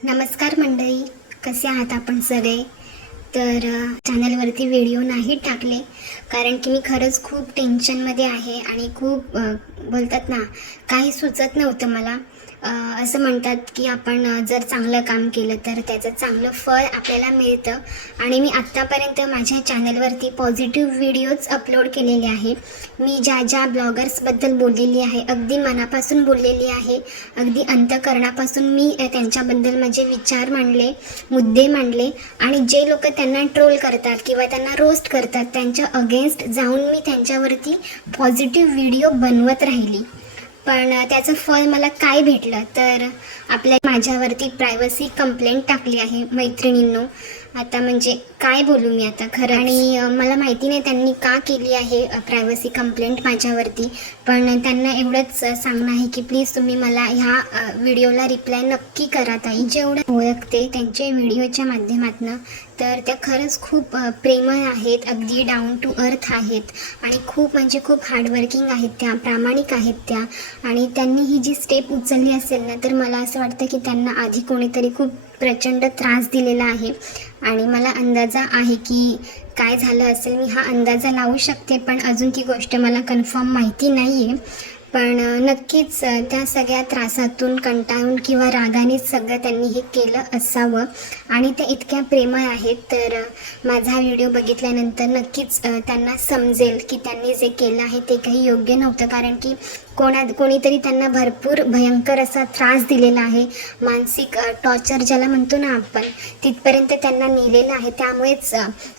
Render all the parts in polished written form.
नमस्कार मंडळी, कसे आहात आपण सगळे? तर चॅनलवरती व्हिडिओ नाही टाकले कारण की मी खरंच खूप टेन्शनमध्ये आहे आणि खूप बोलतात ना, काही सुचत नव्हतं मला. असं म्हणतात की आपण जर चांगलं काम केलं तर त्याचं चांगलं फळ आपल्याला मिळतं आणि मी आत्तापर्यंत माझ्या चॅनलवरती पॉझिटिव्ह व्हिडिओज अपलोड केलेले आहे. मी ज्या ब्लॉगर्सबद्दल बोललेली आहे, अगदी मनापासून बोललेली आहे, अगदी अंतःकरणापासून मी त्यांच्याबद्दल माझे विचार मांडले, मुद्दे मांडले आणि जे लोक त्यांना ट्रोल करतात किंवा त्यांना रोस्ट करतात त्यांच्या अगेन्स्ट जाऊन मी त्यांच्यावरती पॉझिटिव्ह व्हिडिओ बनवत राहिली. पण त्याचं फळ मला काय भेटलं तर माझ्यावरती प्रायव्हसी कंप्लेंट टाकली आहे मैत्रिणींनो. आता म्हणजे काय बोलू मी आता खरं. आणि मला माहिती नाही त्यांनी का केली आहे प्रायव्हसी कंप्लेंट माझ्यावरती, पण त्यांना एवढंच सांगणं आहे की प्लीज तुम्ही मला ह्या व्हिडिओला रिप्लाय नक्की करा ताई. जेवढं ओळखते त्यांच्या व्हिडिओच्या माध्यमातून तर त्या खरंच खूप प्रेमळ आहेत, अगदी डाऊन टू अर्थ आहेत आणि खूप म्हणजे खूप हार्डवर्किंग आहेत, त्या प्रामाणिक आहेत त्या. आणि त्यांनी ही जी स्टेप उचलली असेल ना तर मला असं वाटतं की त्यांना आधी कोणीतरी खूप प्रचंड त्रास दिलेला आहे आणि मला अंदाजा आहे की काय झालं असेल. मी हा अंदाजा लावू शकते पण अजून ती गोष्ट मला कन्फर्म माहिती नाही आहे. पण नक्कीच त्या सगळ्या त्रासातून कंटाळून किंवा रागानेच सगळं त्यांनी हे केलं असावं आणि त्या इतक्या प्रेमळ आहेत. तर माझा हा व्हिडिओ बघितल्यानंतर नक्कीच त्यांना समजेल की त्यांनी जे केलं आहे ते काही योग्य नव्हतं, कारण की कोणीतरी त्यांना भरपूर भयंकर असा त्रास दिलेला आहे, मानसिक टॉर्चर ज्याला म्हणतो ना आपण, तिथपर्यंत त्यांना नेलेलं आहे. त्यामुळेच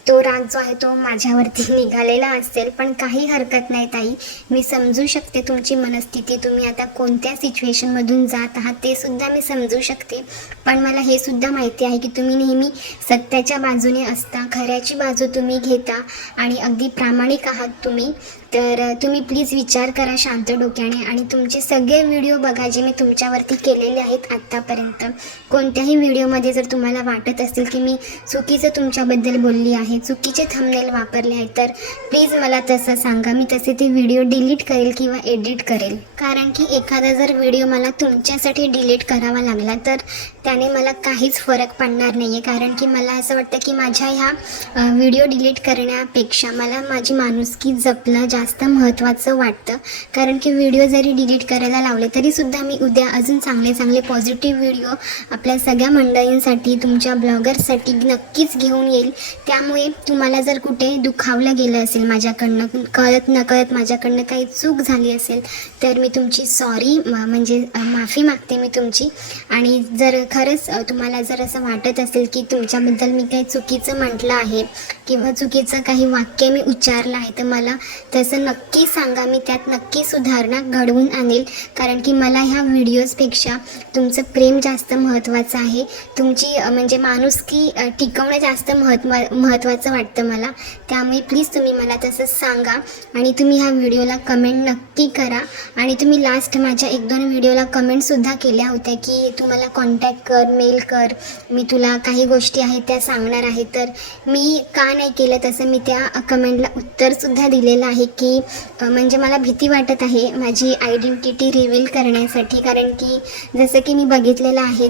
तो राग जो आहे तो माझ्यावरती निघालेला असेल. पण काही हरकत नाही ताई, मी समजू शकते तुमची मनस्थिती, तुम्ही आता कोणत्या सिच्युएशनमधून जात आहात ते सुद्धा मी समजू शकते. पण मला हे सुद्धा माहिती आहे की तुम्ही नेहमी सत्याच्या बाजूने असता, खऱ्याची बाजू तुम्ही घेता आणि अगदी प्रामाणिक आहात तुम्ही. तर तुम्ही प्लीज विचार करा शांत डोक्याने आणि तुमचे सगळे व्हिडिओ बघा जे मी तुमच्यावरती केलेले आहेत आत्तापर्यंत. कोणत्याही व्हिडिओमध्ये जर तुम्हाला वाटत असेल की मी चुकीचं तुमच्याबद्दल बोलली आहे, चुकीचे थंबनेल वापरले आहेत, तर प्लीज मला तसं सांगा. मी तसे ते व्हिडिओ डिलीट करेल किंवा एडिट करेल. कारण की एखादा जर व्हिडिओ मला तुमच्यासाठी डिलीट करावा लागला तर त्याने मला काहीच फरक पडणार नाही आहे. कारण की मला असं वाटतं की माझ्या ह्या व्हिडिओ डिलीट करण्यापेक्षा मला माझी माणुसकी जपणं जास्त महत्त्वाचं वाटतं. कारण की व्हिडिओ जरी डिलीट करायला लावले तरीसुद्धा मी उद्या अजून चांगले पॉझिटिव्ह व्हिडिओ आपल्या सगळ्या मंडळींसाठी, तुमच्या ब्लॉगर्ससाठी नक्कीच घेऊन येईल. त्यामुळे तुम्हाला जर कुठे दुखावलं गेलं असेल माझ्याकडनं, कळत नकळत माझ्याकडनं काही चूक झाली असेल तर मी तुमची सॉरी म्हणजे माफी मागते मी तुमची. आणि जर खरंच तुम्हाला जर असं वाटत असेल की तुमच्याबद्दल मी काही चुकीचं म्हटलं आहे किंवा चुकीचं काही वाक्य मी उच्चारलं आहे तर मला तसं नक्की सांगा. मी त्यात नक्की सुधारणा घडवून आणेल. कारण की मला ह्या व्हिडिओजपेक्षा तुमचं प्रेम जास्त महत्त्वाचं आहे, तुमची म्हणजे माणुसकी टिकवणं जास्त महत्त्वाचं वाटतं मला. त्यामुळे प्लीज तुम्ही मला तसं सांगा आणि तुम्ही ह्या व्हिडिओला कमेंट नक्की करा. आणि तुम्ही लास्ट माझ्या 1-2 व्हिडिओला कमेंटसुद्धा केल्या होत्या की तू मला कॉन्टॅक्ट कर, मेल कर, मी तुला काही गोष्टी आहेत त्या सांगणार आहे. तर मी का नाही केलं तसं मी त्या कमेंटला उत्तरसुद्धा दिलेलं आहे की म्हणजे मला भीती वाटत आहे माझी आयडेंटिटी रिव्हील करण्यासाठी. कारण की जसं की मी बघितलेलं आहे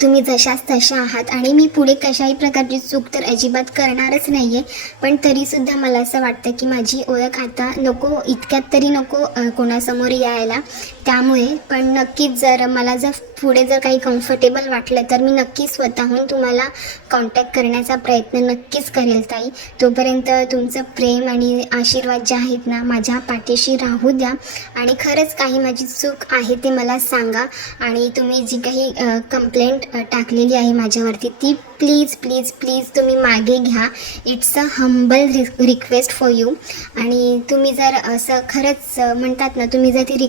तुम्ही जशाच तशा आहात आणि मी पुढे कशाही प्रकारची चूक तर अजिबात करणारच नाही आहे. पण तरीसुद्धा मला असं वाटतं की माझी ओळख आता नको, इतक्यात तरी नको कोणासमोर यायला. त्यामुळे पण नक्कीच जर मला पुढे जर काही कम्फर्टेबल वाटलं तर मी नक्की स्वतःहून तुम्हाला कॉन्टॅक्ट करण्याचा प्रयत्न नक्कीच करेल ताई. तोपर्यंत तुमचं प्रेम आणि आशीर्वाद जे आहेत ना माझ्या पाठीशी राहू द्या. आणि खरंच काही माझी चूक आहे ते मला सांगा. आणि तुम्ही जी काही कंप्लेंट टाकलेली आहे माझ्यावरती ती प्लीज प्लीज प्लीज तुम्ही मागे घ्या. It's a humble request for you. आणि तुम्ही जर असं खरंच म्हणतात ना, तुम्ही जर ती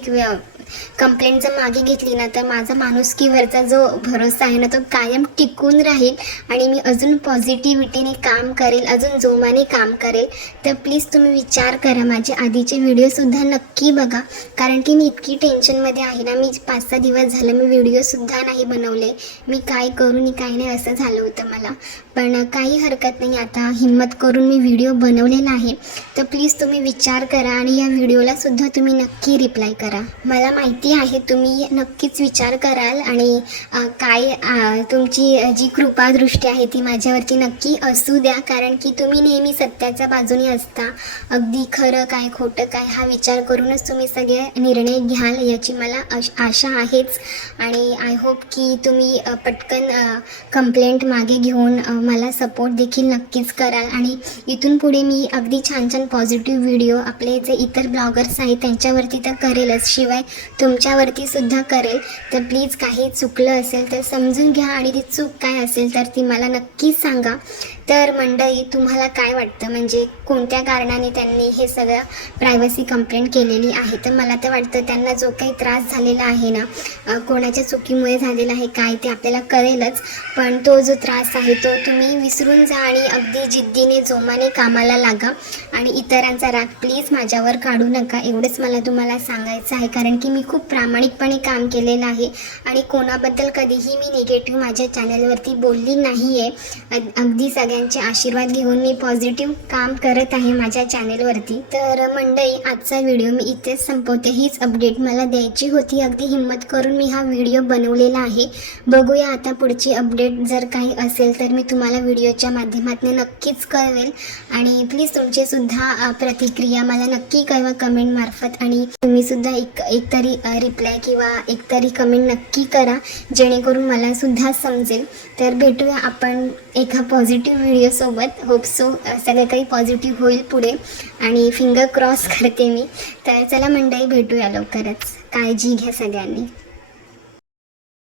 कंप्लेंट जर मागे घेतली ना तर माझा माणुसकीवरचा जो भरोसा आहे ना तो कायम टिकून राहील आणि मी अजून पॉझिटिव्हिटीने काम करेल, अजून जोमाने काम करेल. तर प्लीज तुम्ही विचार करा, माझे आधीचे व्हिडिओसुद्धा नक्की बघा. कारण की मी इतकी टेन्शनमध्ये आहे ना, मी 5-6 दिवस झालं मी व्हिडिओसुद्धा नाही बनवले. मी काय करू आणि काय नाही असं झालं होतं मला. पण काही हरकत नाही, आता हिम्मत करून मी व्हिडिओ बनवलेला आहे. तर प्लीज तुम्ही विचार करा आणि या व्हिडिओला सुद्धा तुम्ही नक्की रिप्लाय करा. मला माहिती आहे तुम्ही नक्कीच विचार कराल आणि तुमची जी कृपादृष्टी आहे ती माझ्यावरती नक्की असू द्या, कारण की तुम्ही नेहमी सत्याच्या बाजूने असता. अगदी खरं काय खोटं काय हा विचार करूनच तुम्ही सगळे निर्णय घ्याल याची मला आशा आहेच. आणि आय होप की तुम्ही पटकन कंप्लेंट मागे घेऊन मला सपोर्ट देखील नक्कीच कराल. आणि इथून पुढे मी अगदी छान छान पॉझिटिव्ह व्हिडिओ आपले जे इतर ब्लॉगर्स आहेत त्यांच्यावरती तर करेलच, शिवाय तुमच्यावरती सुद्धा करेल. तर प्लीज काही चुकलं असेल तर समजून घ्या आणि ती चूक काय असेल तर ती मला नक्कीच सांगा. तर मंडळी, तुम्हाला काय वाटतं, म्हणजे कोणत्या कारणाने त्यांनी हे सगळं प्रायव्हसी कंप्लेंट केलेली आहे? तर मला तर वाटतं त्यांना जो काही त्रास झालेला आहे ना, कोणाच्या चुकीमुळे झालेला आहे काय ते आपल्याला कळेलच, पण तो जो त्रास आहे तो तुम्ही विसरून जा आणि अगदी जिद्दीने जोमाने कामाला लागा आणि इतरांचा राग प्लीज माझ्यावर काढू नका. एवढंच मला तुम्हाला सांगायचं आहे, कारण की मी खूप प्रामाणिकपणे काम केलेलं आहे आणि कोणाबद्दल कधीही मी निगेटिव्ह माझ्या चॅनलवरती बोलली नाही आहे. अगदी सगळ्यांचे आशीर्वाद घेऊन मी पॉझिटिव्ह काम करत आहे माझ्या चॅनलवरती. तर मंडळी, आजचा व्हिडिओ मी इथेच संपवते. हीच अपडेट मला द्यायची होती. अगदी हिंमत करून मी हा व्हिडिओ बनवलेला आहे. बघूया आता पुढची अपडेट जर काही असेल तर मी तुम्हाला व्हिडिओच्या माध्यमातून नक्कीच कळवेल. आणि प्लीज तुमचे सुद्धा प्रतिक्रिया मला नक्की कळवा कमेंट मार्फत, आणि तुम्ही सुद्धा एकतरी रिप्लाय किंवा एकतरी कमेंट नक्की करा, जेणेकरून मला सुद्धा समजेल. तर भेटूया आपण एका पॉझिटिव्ह व्हिडिओसोबत. होप सो सगळं काही पॉझिटिव्ह होईल पुढे आणि फिंगर क्रॉस करते मी. तर चला मंडळी, भेटूया लवकरच. काळजी घ्या सगळ्यांनी.